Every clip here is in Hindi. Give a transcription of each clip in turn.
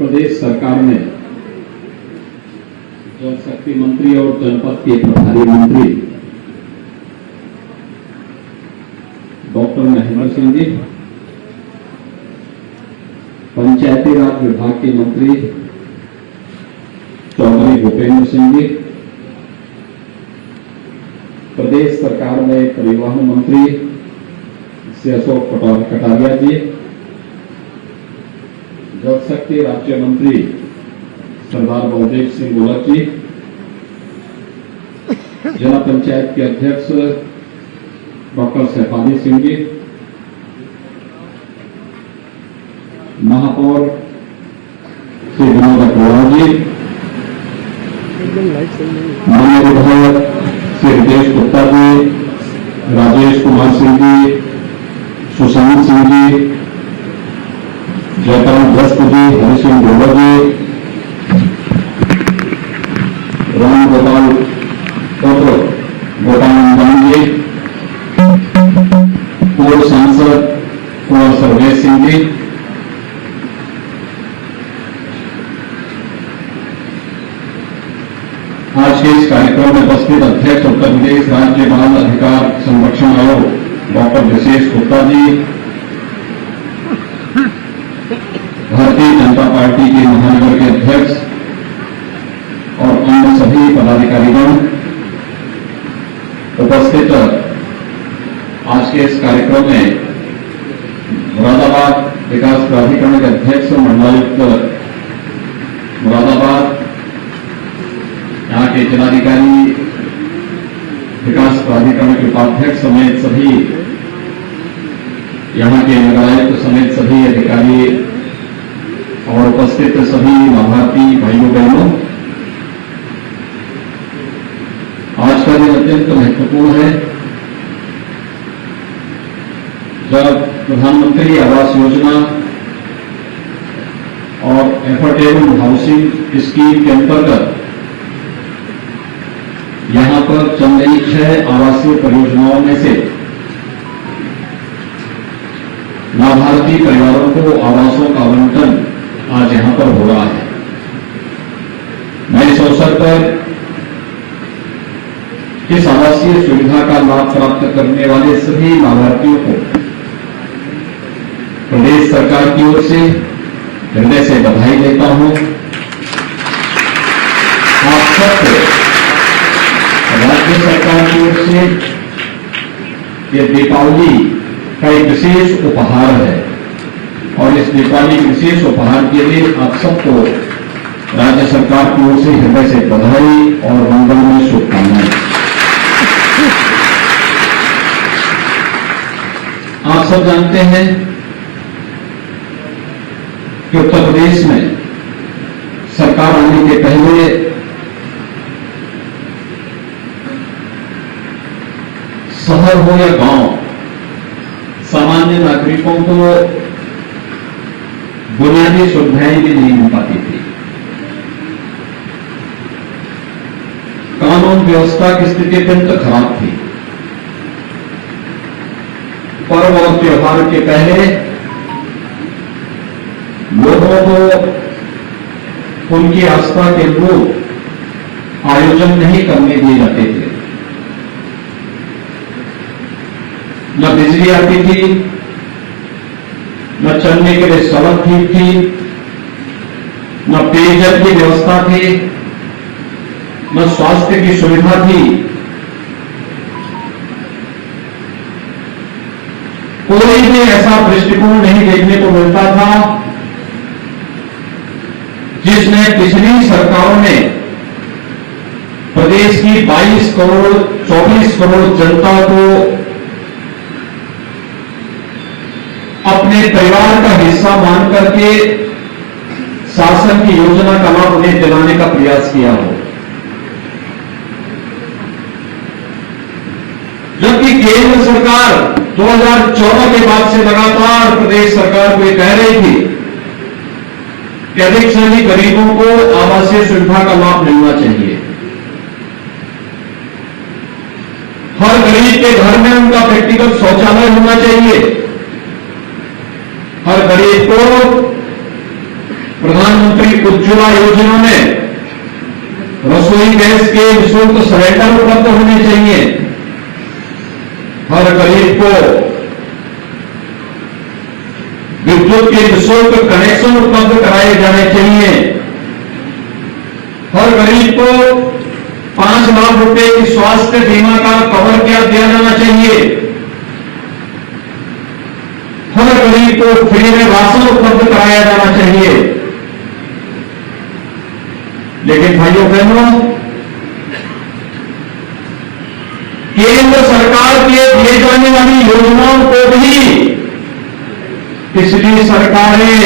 प्रदेश सरकार ने जल शक्ति मंत्री और जनपद के प्रभारी मंत्री डॉक्टर महेंद्र सिंह जी, पंचायती राज विभाग के मंत्री चौधरी भूपेंद्र सिंह जी, प्रदेश सरकार में परिवहन मंत्री श्री अशोक कटारिया जी, जल शक्ति राज्य मंत्री सरदार बलदेव सिंह गोलक जी, जिला पंचायत के अध्यक्ष डॉक्टर सैफाली सिंह जी, महापौर श्री विनोद अग्रवाल जी, माननीय विधायक श्री रितेश गुप्ता जी, राजेश कुमार सिंह जी, सुशांत सिंह जी, जयपाल दस्त जी, हरि सिंह ग्रोवर जी, राम गोपाल पौत्र गोपाल जी, पूर्व सांसद कुंवर सर्वेश सिंह जी, आज के इस कार्यक्रम में उपस्थित अध्यक्ष उत्तर प्रदेश राज्य बाल अधिकार संरक्षण आयोग डॉक्टर विशेष गुप्ता जी, भारतीय जनता पार्टी के महानगर के अध्यक्ष और अन्य सभी पदाधिकारीगण, उपस्थित आज के इस कार्यक्रम में मुरादाबाद विकास प्राधिकरण के अध्यक्ष मंडलायुक्त मुरादाबाद, यहाँ के जिलाधिकारी, विकास प्राधिकरण के उपाध्यक्ष समेत सभी, यहाँ के नगरायुक्त समेत सभी अधिकारी और उपस्थित सभी लाभार्थी भाइयों बहनों, आज का दिन अत्यंत महत्वपूर्ण है जब प्रधानमंत्री आवास योजना और एफोर्डेबल हाउसिंग स्कीम के अंतर्गत यहां पर चल रही 6 आवासीय परियोजनाओं में से लाभार्थी परिवारों को आवासों का आवंटन आज यहां पर हो रहा है। मैं इस अवसर पर इस आवासीय सुविधा का लाभ प्राप्त करने वाले सभी लाभार्थियों को प्रदेश सरकार की ओर से हृदय से बधाई देता हूं। आप सबको राज्य सरकार की ओर से ये दीपावली का एक विशेष उपहार है और इस दीपावली के विशेष उपहार के लिए आप सबको राज्य सरकार की ओर से हृदय से बधाई और मंगलमय शुभकामनाएं। आप सब जानते हैं कि उत्तर प्रदेश में सरकार आने के पहले शहर हो या गांव, सामान्य नागरिकों को बुनियादी सुविधाएं भी नहीं मिल पाती थी। कानून व्यवस्था की स्थिति अत्यंत खराब थी। पर्व और त्योहार के पहले लोगों को उनकी आस्था के अनुरूप आयोजन नहीं करने दिए जाते थे। न बिजली आती थी, न चलने के लिए सड़क ठीक थी, न पेयजल की व्यवस्था थी, न स्वास्थ्य की सुविधा थी। कोई भी ऐसा दृष्टिकोण नहीं देखने को मिलता था जिसने पिछली सरकारों ने प्रदेश की 22 करोड़ 24 करोड़ जनता को अपने परिवार का हिस्सा मान करके शासन की योजना का लाभ उन्हें दिलाने का प्रयास किया हो। जबकि केंद्र सरकार 2014 के बाद से लगातार प्रदेश सरकार को ये कह रही थी कि अधिक से अधिक गरीबों को आवासीय सुविधा का लाभ मिलना चाहिए। हर गरीब के घर में उनका व्यक्तिगत शौचालय होना चाहिए। हर गरीब को प्रधानमंत्री उज्ज्वला योजना में रसोई गैस के निःशुल्क सिलेंडर उपलब्ध होने चाहिए। हर गरीब को विद्युत के निःशुल्क कनेक्शन उपलब्ध कराए जाने चाहिए। हर गरीब को 5 लाख रुपए की स्वास्थ्य बीमा का कवर किया दिया जाना चाहिए। हर गरीब को फ्री में राशन उपलब्ध कराया जाना चाहिए। लेकिन भाइयों बहनों, केंद्र सरकार के दिए जाने वाली योजनाओं को भी पिछली सरकारें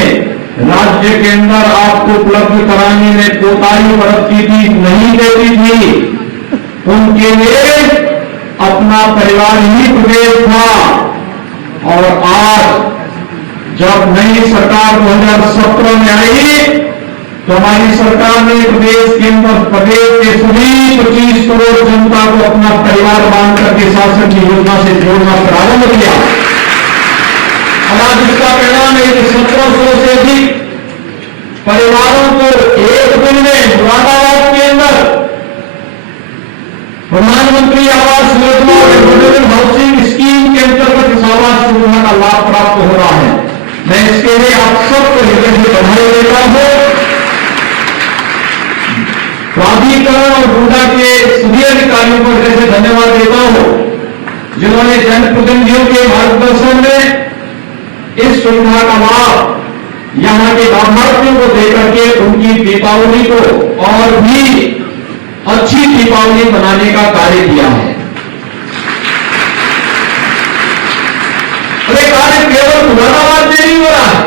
राज्य के अंदर आपको उपलब्ध कराने में कोताही बरतती थी, नहीं देती थी। उनके लिए अपना परिवार ही प्रदेश था। और आज जब नई सरकार 2017 में आई तो हमारी सरकार ने प्रदेश के अंदर प्रदेश के सभी 25 करोड़ जनता को अपना परिवार मान करके शासन की योजना से जोड़ना प्रारंभ किया। और आज इसका परिणाम है कि 1700 से अधिक परिवारों को एक दिन में मुरादाबाद के अंदर प्रधानमंत्री आवास योजना और अफोर्डेबल हाउसिंग स्कीम के अंतर्गत इस आवास योजना का लाभ प्राप्त हो रहा है। मैं इसके लिए आप सबको हृदय से बधाई देता हूं। प्राधिकरण और रूडा के सभी अधिकारियों को हृदय से धन्यवाद देता हूं, जिन्होंने जनप्रतिनिधियों के मार्गदर्शन में इस सुविधा का लाभ यहां के लाभार्थियों को देकर के उनकी दीपावली को और भी अच्छी दीपावली बनाने का कार्य किया है। और ये कार्य केवल मुरादाबाद में नहीं हो रहा है।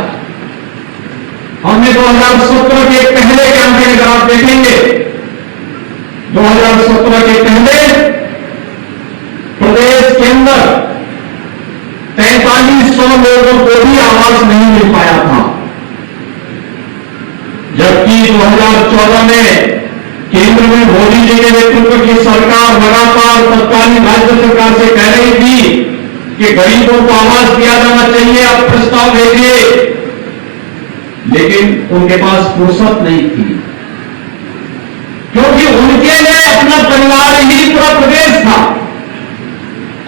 हमने 2017 के पहले के अंक अगर आप देखेंगे, 2017 के पहले प्रदेश के अंदर 4300 लोगों को भी आवास नहीं मिल पाया था। जबकि 2014 में केंद्र में मोदी जी के नेतृत्व की सरकार लगातार तत्कालीन राज्य सरकार से कह रही थी कि गरीबों को आवास दिया जाना चाहिए, आप प्रस्ताव भेजिए, लेकिन उनके पास फुर्सत नहीं थी, क्योंकि उनके लिए अपना परिवार ही पूरा प्रदेश था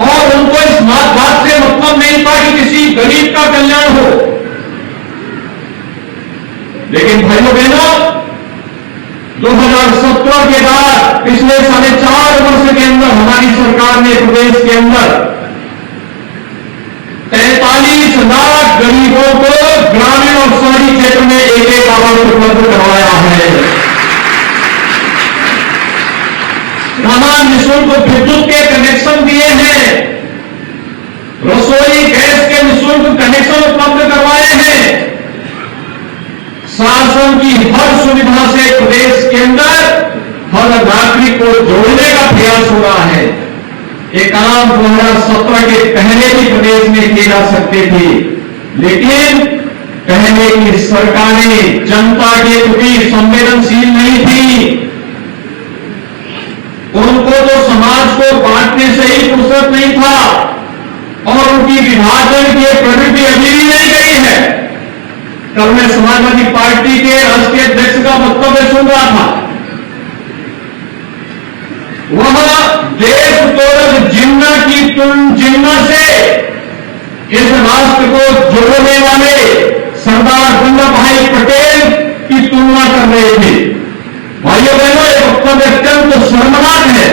और उनको इस बात से मतलब नहीं था कि किसी गरीब का कल्याण हो। लेकिन भाइयों बहनों, 2017 के बाद पिछले 4.5 वर्ष के अंदर हमारी सरकार ने प्रदेश के अंदर 43 लाख गरीबों को ग्रामीण और शहरी क्षेत्र में एक आवास उपलब्ध करवाया है। निःशुल्क विद्युत के कनेक्शन दिए हैं, रसोई गैस के निःशुल्क कनेक्शन उपलब्ध करवाए हैं। शासन की हर सुविधा से प्रदेश के अंदर हर नागरिक को जोड़ने का प्रयास हो रहा है। ये काम 2017 के पहले भी प्रदेश में किए जा सकते थे, लेकिन पहले की सरकारें जनता के प्रति संवेदनशील नहीं थी। उनको तो समाज को बांटने से ही फुर्सत नहीं था और उनकी विभाजन की प्रवृत्ति अभी भी नहीं गई है। कल मैं समाजवादी पार्टी के राष्ट्रीय अध्यक्ष का वक्तव्य सुन रहा था। वह देश तोड़ जिन्ना से इस राष्ट्र को जोड़ने वाले सरदार वल्लभ भाई पटेल की तुलना कर रहे थे। भाइयों बहनों, ये वक्तव्य अत्यंत शर्मनाक है।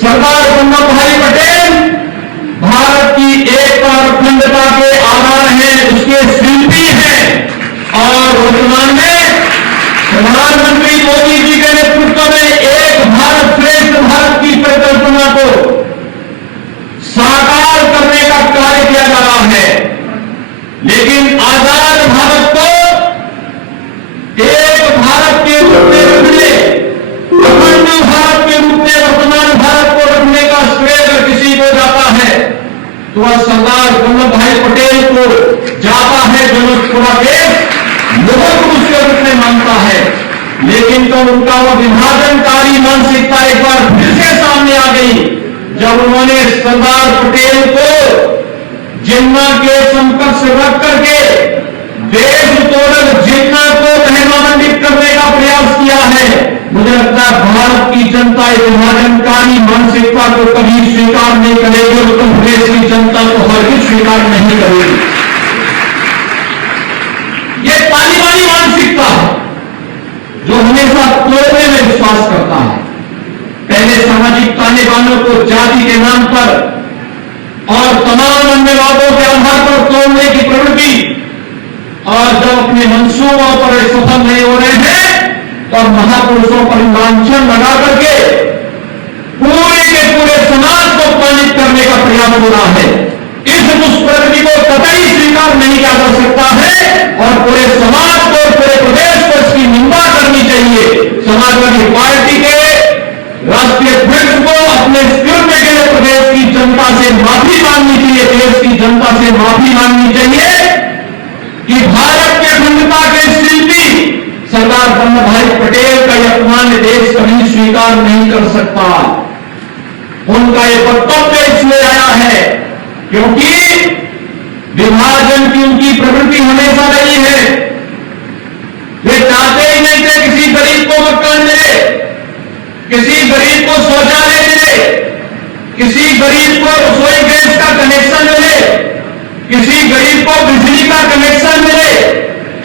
सरदार वल्लभ भाई पटेल भारत की एकता और अखंडता के आधार हैं, उसके शिल्पी हैं और वर्तमान में प्रधानमंत्री मोदी जी के नेतृत्व में एक भारत श्रेष्ठ भारत की परिकल्पना को साकार करने का कार्य किया जा रहा है। लेकिन आजाद भारत को एक भारत के रूप में रखने, अखंड भारत के रूप में वर्तमान भारत को रखने का श्रेय अगर किसी को जाता है तो वह सरदार वल्लभ भाई पटेल को जाता है, जो पूरा देश लोगों को उसके रूप में मानता है। लेकिन तो उनका वो विभाजनकारी मानसिकता एक बार फिर से सामने आ गई, जब उन्होंने सरदार पटेल को जिन्ना के संपर्क से रख करके देश तोड़ जिन्ना को महिमा मंडित स्वीकार नहीं करेगी। ये तालिबानी मानसिकता है जो हमेशा तोड़ने में विश्वास करता है। पहले सामाजिक तालिबानों को जाति के नाम पर और तमाम अन्य वादों के आधार पर तोड़ने की प्रवृत्ति, और जब अपने मंसूबों पर सफल नहीं हो रहे हैं तो महापुरुषों पर लांछन लगा करके पूरे के पूरे समाज को अपमानित करने का प्रयास हो रहा है। इस दुष्प्रवृत्ति को कतई स्वीकार नहीं किया जा सकता है और पूरे समाज को, पूरे प्रदेश को इसकी निंदा करनी चाहिए। समाजवादी पार्टी के राष्ट्रीय अध्यक्ष को अपने स्थिर में गए प्रदेश की जनता से माफी मांगनी चाहिए, देश की जनता से माफी मांगनी चाहिए कि भारत के अखंडता के शिल्पी सरदार वल्लभ भाई पटेल का यह अपमान देश कभी स्वीकार नहीं कर सकता। उनका यह वक्तव्य इसलिए आया है क्योंकि विभाजन की उनकी प्रवृत्ति हमेशा रही है। वे चाहते ही नहीं थे किसी गरीब को मकान मिले, किसी गरीब को शौचालय मिले, किसी गरीब को रसोई गैस का कनेक्शन मिले, किसी गरीब को बिजली का कनेक्शन मिले,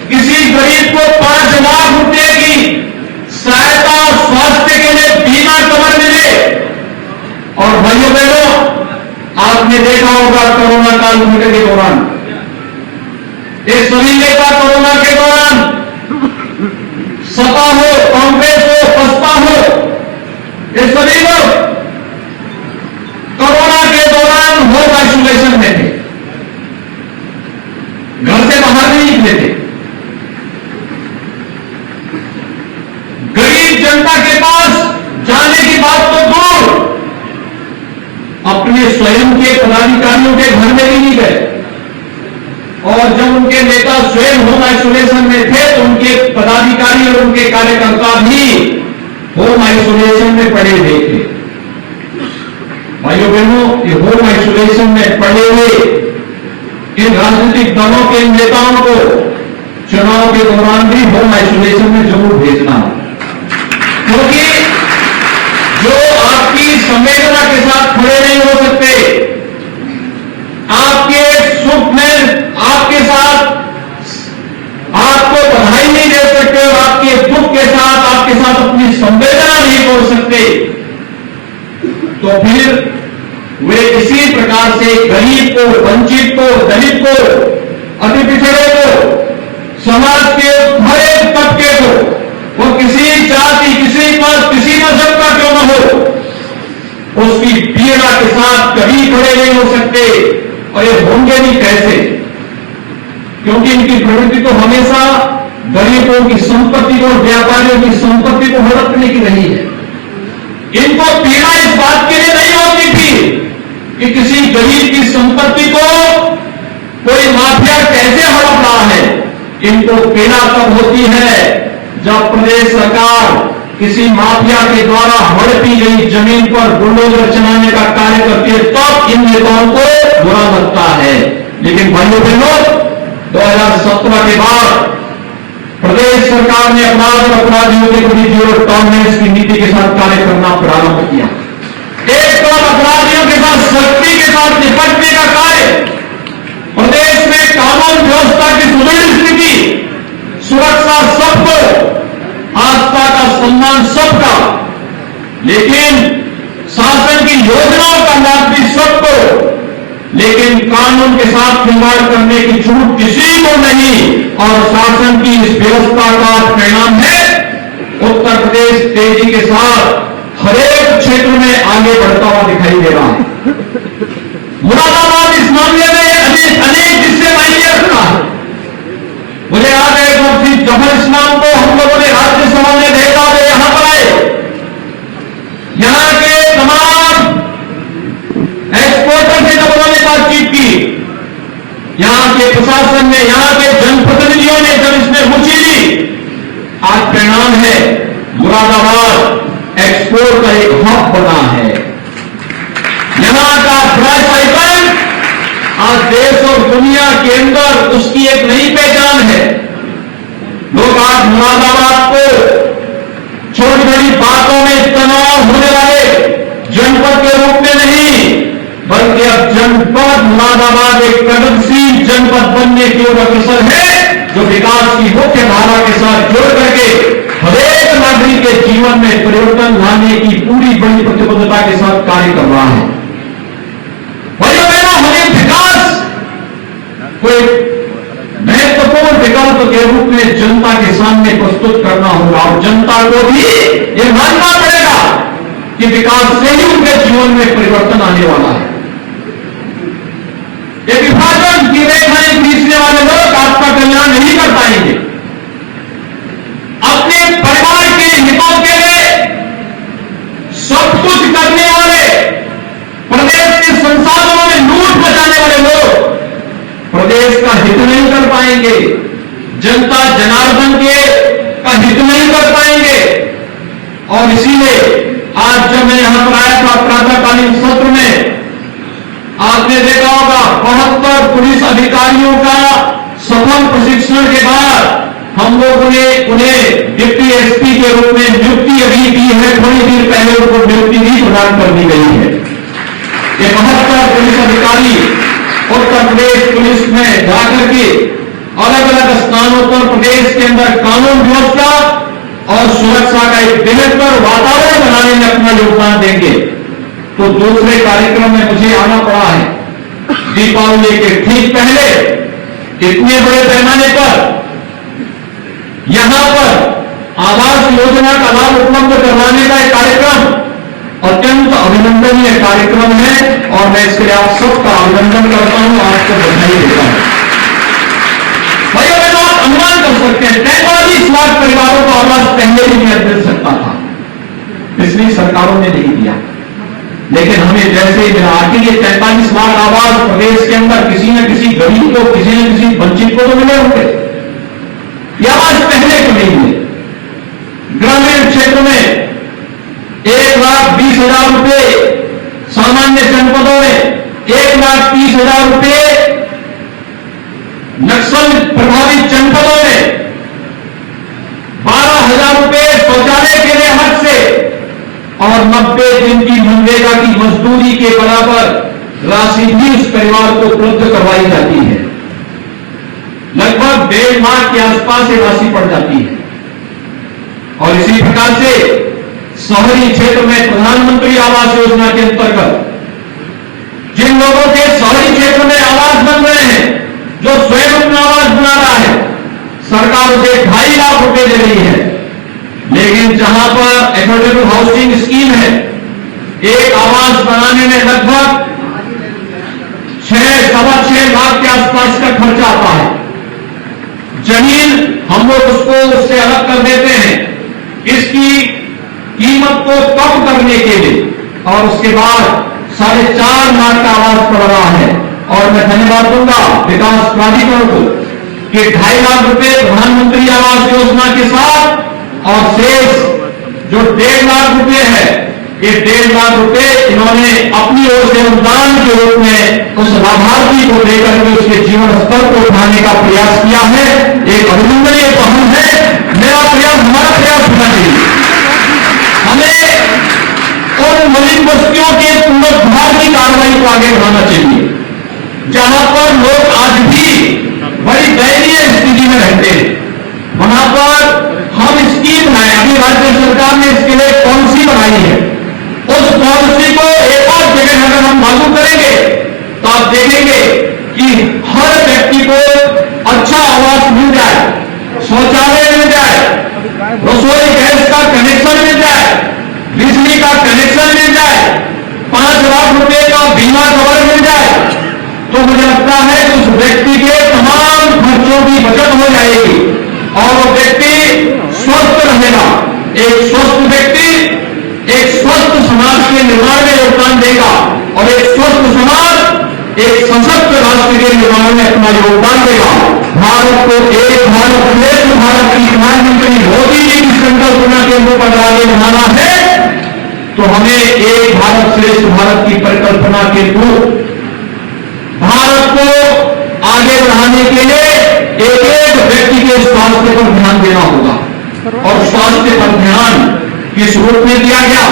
किसी गरीब को 5 लाख रुपए की सहायता स्वास्थ्य के लिए बीमा कवर मिले। और भाइयों बहनों, आपने देखा होगा कोरोना काल के दौरान, ये सभी नेता कोरोना के दौरान, सपा हो, कांग्रेस हो, बसपा हो, ये सभी लोग कोरोना के दौरान होम आइसोलेशन में थे, घर से बाहर नहीं निकले थे। गरीब जनता के पास जाने की बात तो दूर, अपने स्वयं के पदाधिकारियों के घर में भी नहीं गए। और जब उनके नेता स्वयं होम आइसोलेशन में थे तो उनके पदाधिकारी और उनके कार्यकर्ता भी होम आइसोलेशन में पड़े हुए थे। भाइयों बहनों, ये होम आइसोलेशन में पड़े हुए इन राजनीतिक दलों के नेताओं को चुनाव के दौरान भी होम आइसोलेशन में जरूर भेजना, क्योंकि जो आपकी संवेदना के साथ खड़े नहीं हो सकते, आपके सुख में आपके साथ आपको बधाई नहीं दे सकते और आपके दुख के साथ आपके साथ अपनी संवेदना नहीं बोल सकते, तो फिर वे इसी प्रकार से गरीब को, वंचित को, दलित को, अति पिछड़े को, समाज के हर एक तबके को, वो किसी जाति, किसी मत, किसी मजहब का क्यों न हो, उसकी पीड़ा के साथ कभी खड़े नहीं हो सकते। और ये होंगे भी कैसे? क्योंकि इनकी प्रवृत्ति तो हमेशा गरीबों की संपत्ति को, व्यापारियों की संपत्ति को हड़पने की रही है। इनको पीड़ा इस बात के लिए नहीं होती थी कि किसी गरीब की संपत्ति को कोई माफिया कैसे हड़प रहा है। इनको पीड़ा तब होती है जब प्रदेश सरकार किसी माफिया के द्वारा हड़पी गई जमीन पर बुलडोजर चलाने का कार्य करती है, तब इन नेताओं को बुरा लगता है। लेकिन भाइयों बहनों, 2017 के बाद प्रदेश सरकार ने अपराध और अपराधियों के प्रति जीरो टॉलरेंस की नीति के साथ कार्य करना प्रारंभ किया। एक तरफ अपराधियों के साथ सख्ती के साथ निपटने का कार्य, प्रदेश में कानून व्यवस्था की सुदृढ़ स्थिति, सुरक्षा सबको, आस्था का सम्मान सबका, लेकिन शासन की योजनाओं का लाभ भी सबको, लेकिन कानून के साथ खिलवाड़ करने की छूट किसी को नहीं। और शासन की इस व्यवस्था का परिणाम है उत्तर प्रदेश तेजी के साथ हरेक क्षेत्र में आगे बढ़ता हुआ दिखाई दे रहा है। मुरादाबाद इस मामले में अनेक हिस्से मायने रखता है। मुझे याद है जफर इस्लाम को हम लोगों ने राज्यसभा में देखा, वे यहां पर आए, यहां के तमाम एक्सपोर्टर से जब उन्होंने बातचीत की, यहां के प्रशासन ने, यहां के जनप्रतिनिधियों ने जब इसमें रुचि ली, आज परिणाम है मुरादाबाद एक्सपोर्ट का एक हब बना है। यहां का ट्राइसाइकिल आज देश और दुनिया के अंदर उसकी एक नई पहचान है। लोग आज मुरादाबाद को छोटी बड़ी बातों में तनाव होने वाले जनपद के रूप में नहीं, बल्कि अब जनपद मुरादाबाद एक प्रगतिशील जनपद बनने की ओर अग्रसर है, जो विकास की मुख्य धारा के साथ जोड़ करके हरेक नागरिक के जीवन में परिवर्तन लाने की पूरी बड़ी प्रतिबद्धता के साथ कार्य कर रहा है। भाइयों बहनों, हमें विकास कोई महत्वपूर्ण विकल्प के रूप में जनता के सामने प्रस्तुत करना होगा और जनता को भी यह मानना पड़ेगा कि विकास से ही उनके जीवन में परिवर्तन आने वाला है। ये विभाजन की रेखाएं खींचने वाले लोग आपका कल्याण नहीं कर पाएंगे। अपने परिवार के हितों के लिए सब कुछ करने वाले, प्रदेश के संसाधनों में लूट मचाने वाले लोग प्रदेश का हित नहीं कर पाएंगे, जनता जनार्दन के का हित नहीं कर पाएंगे। और इसीलिए आज जब मैं यहां पर आया था प्रातःकालीन सत्र में, आपने देखा होगा 72 पुलिस अधिकारियों का सफल प्रशिक्षण के बाद हम लोगों ने उन्हें डिप्टी एसपी के रूप में नियुक्ति अभी दी है। थोड़ी देर पहले उनको नियुक्ति भी प्रदान कर दी गई है। ये 72 पुलिस अधिकारी उत्तर प्रदेश पुलिस में जाकर के अलग अलग स्थानों पर प्रदेश के अंदर कानून व्यवस्था और सुरक्षा का एक बेहतर वातावरण बनाने में अपना योगदान देंगे। तो दूसरे कार्यक्रम में मुझे आना पड़ा है। दीपावली के ठीक पहले इतने बड़े पैमाने पर यहां पर आवास योजना का लाभ उपलब्ध करवाने का एक कार्यक्रम अत्यंत अभिनंदनीय कार्यक्रम है और मैं इसके लिए आप सबका अभिनंदन करता हूं, आपको बधाई देता हूं। भाइयों बहनों, आप अनुमान कर सकते हैं 43 लाख परिवारों को आवास पहले भी नहीं मिल सकता था, पिछली सरकारों ने नहीं दिया। लेकिन हमें जैसे ही मिला, आखिर ये 43 लाख आवास प्रदेश के अंदर किसी न किसी गरीब को, किसी न किसी वंचित को तो मिले होंगे। ये आवास पहले क्यों नहीं मिले? ग्रामीण क्षेत्र में 1,20,000 रुपए, सामान्य जनपदों में 1,30,000 रुपए, नक्सल प्रभावित जनपदों में 12,000 रुपए शौचालय के लिए हद से और 90 दिन की मनरेगा की मजदूरी के बराबर राशि भी उस परिवार को उपलब्ध करवाई जाती है। लगभग 1.5 लाख के आसपास ये राशि पड़ जाती है। और इसी प्रकार से शहरी क्षेत्र में प्रधानमंत्री आवास योजना के अंतर्गत जिन लोगों के शहरी क्षेत्र में आवास बन रहे हैं, जो स्वयं अपना आवास बना रहा है, सरकार उसे 2.5 लाख रुपए दे रही है। लेकिन जहां पर एफोर्डेबल हाउसिंग स्कीम है, एक आवास बनाने में लगभग 6-6.25 लाख के आसपास का खर्चा आता है। जमीन हम लोग उसको उससे अलग कर देते हैं इसकी कीमत को कम करने के लिए, और उसके बाद 4.5 लाख का आवास पड़ रहा है। और मैं धन्यवाद दूंगा विकास प्राधिकरण को कि 2.5 लाख रुपए प्रधानमंत्री आवास योजना के साथ और शेष जो 1.5 लाख रुपए है, ये 1.5 लाख रुपए इन्होंने अपनी ओर से अनुदान के रूप में उस लाभार्थी को देकर के उसके जीवन स्तर को उठाने का प्रयास किया है। एक अभिनंदनीय पहल है। मेरा प्रयास, हमारा प्रयास होना चाहिए। हमें उन मलिन बस्तियों के पुनरुद्धार की कार्रवाई को आगे बढ़ाना चाहिए जहां पर लोग आज भी बड़ी दयनीय स्थिति में रहते हैं। वहां पर हम स्कीम बनाए, अभी राज्य सरकार ने इसके लिए पॉलिसी बनाई है। उस पॉलिसी को एक और जगह अगर हम लागू करेंगे तो आप देखेंगे कि हर व्यक्ति को अच्छा आवास मिल जाए, शौचालय मिल जाए, रसोई गैस का कनेक्शन मिल जाए, बिजली का कनेक्शन मिल जाए, 5 लाख रुपए का बीमा कवर मिल जाए। तो मुझे लगता है कि उस व्यक्ति के तमाम खर्चों की बचत हो जाएगी और वो व्यक्ति स्वस्थ रहेगा। एक स्वस्थ व्यक्ति एक स्वस्थ समाज के निर्माण में योगदान देगा और एक स्वस्थ समाज एक सशक्त राष्ट्र के निर्माण में अपना योगदान देगा। भारत को एक भारत श्रेष्ठ भारत की प्रधानमंत्री मोदी जी की संकल्पना के ऊपर आगे बढ़ाना है तो हमें एक भारत श्रेष्ठ भारत की परिकल्पना के रूप भारत को आगे बढ़ाने के लिए एक एक व्यक्ति के स्वास्थ्य पर ध्यान देना होगा। और स्वास्थ्य पर ध्यान किस रूप में दिया गया,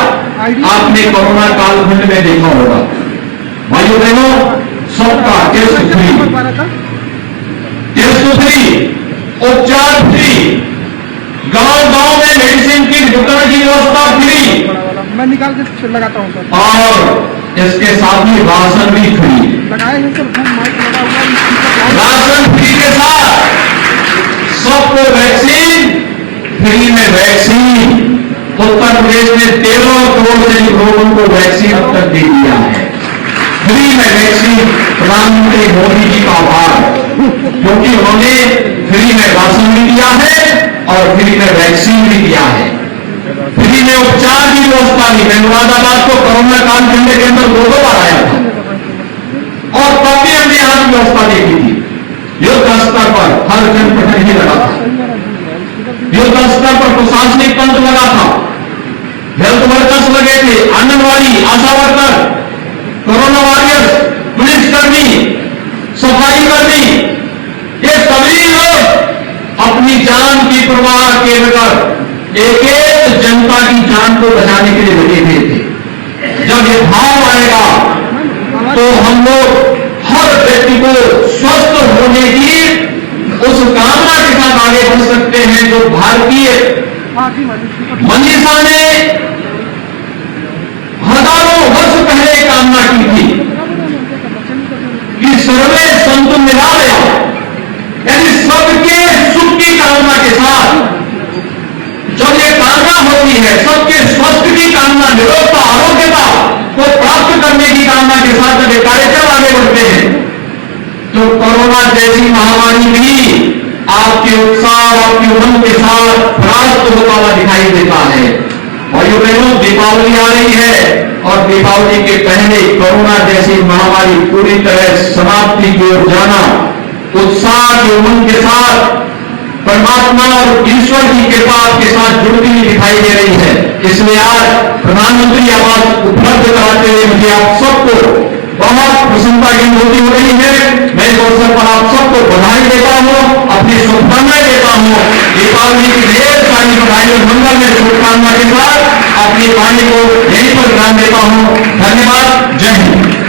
आपने कोरोना कालखंड में देखा होगा। भाइयों बहनों, सबका टेस्ट फ्री, उपचार फ्री, गांव में मेडिसिन की वितरण की व्यवस्था फ्री, मैं निकाल के लगाता हूँ सर। और इसके साथ ही राशन भी फ्री। लगाए हैं सर, खूब माइक लगा हुआ है। राशन फ्री के साथ सबको वैक्सीन फ्री में वैक्सीन। उत्तर प्रदेश ने 13 करोड़ से अधिक लोगों को वैक्सीन अब तक दे दिया है। फ्री में वैक्सीन। प्रधानमंत्री मोदी जी का आभार, क्योंकि उन्होंने फ्री में राशन भी दिया है और फ्री में वैक्सीन भी दिया है। फ्री में उपचार की व्यवस्था दी। मैं मुरादाबाद को कोरोना काल घंटे के अंदर 2 बार आया था और तब भी हमने यहां की व्यवस्था देखी थी। युद्ध स्तर पर हर जनप्रतिनिधि ही लगा था, युद्ध स्तर पर प्रशासनिक तंत्र लगा था, हेल्थ वर्कर्स लगे थे, आंगनवाड़ी, आशा वर्कर, कोरोना वॉरियर्स, पुलिसकर्मी, सफाई कर्मी, ये सभी लोग अपनी जान की परवाह किए बगैर एक एक जनता की जान को बचाने के लिए लगे हुए थे। जब ये भाव आएगा तो हम लोग हर व्यक्ति को स्वस्थ होने की उस कामना के साथ आगे बढ़ सकते हैं जो भारतीय मनीषा ने हजारों वर्ष पहले कामना की थी कि सर्वे संतु निरालया, यानी सबके सुख की कामना के साथ जब ये कामना होती है, सबके स्वास्थ्य की कामना, निरोगता, आरोग्यता को प्राप्त करने की कामना के साथ जब ये कार्यक्रम आगे बढ़ते हैं तो कोरोना जैसी महामारी भी आपके उत्साह, आपके उमंग के साथ परास्त होता हुआ दिखाई देता है। भाइयों बहनों, दीपावली आ रही है और दीपावली के पहले कोरोना जैसी महामारी पूरी तरह समाप्ति की ओर जाना उत्साह के उमंग के साथ परमात्मा और ईश्वर की कृपा के साथ जुड़ती हुई दिखाई दे रही है। इसलिए आज प्रधानमंत्री आवास उपलब्ध कराते हुए मुझे आप सबको बहुत प्रसन्नता की अनुभूति हो रही है। मैं इस अवसर पर आप सबको बधाई देता हूं, अपनी शुभकामनाएं देता हूं। दीपावली की ढेर सारी बधाई और मंगल में शुभकामना के साथ अपनी वाणी को यहीं पर ध्यान देता हूं। धन्यवाद। जय हिंद।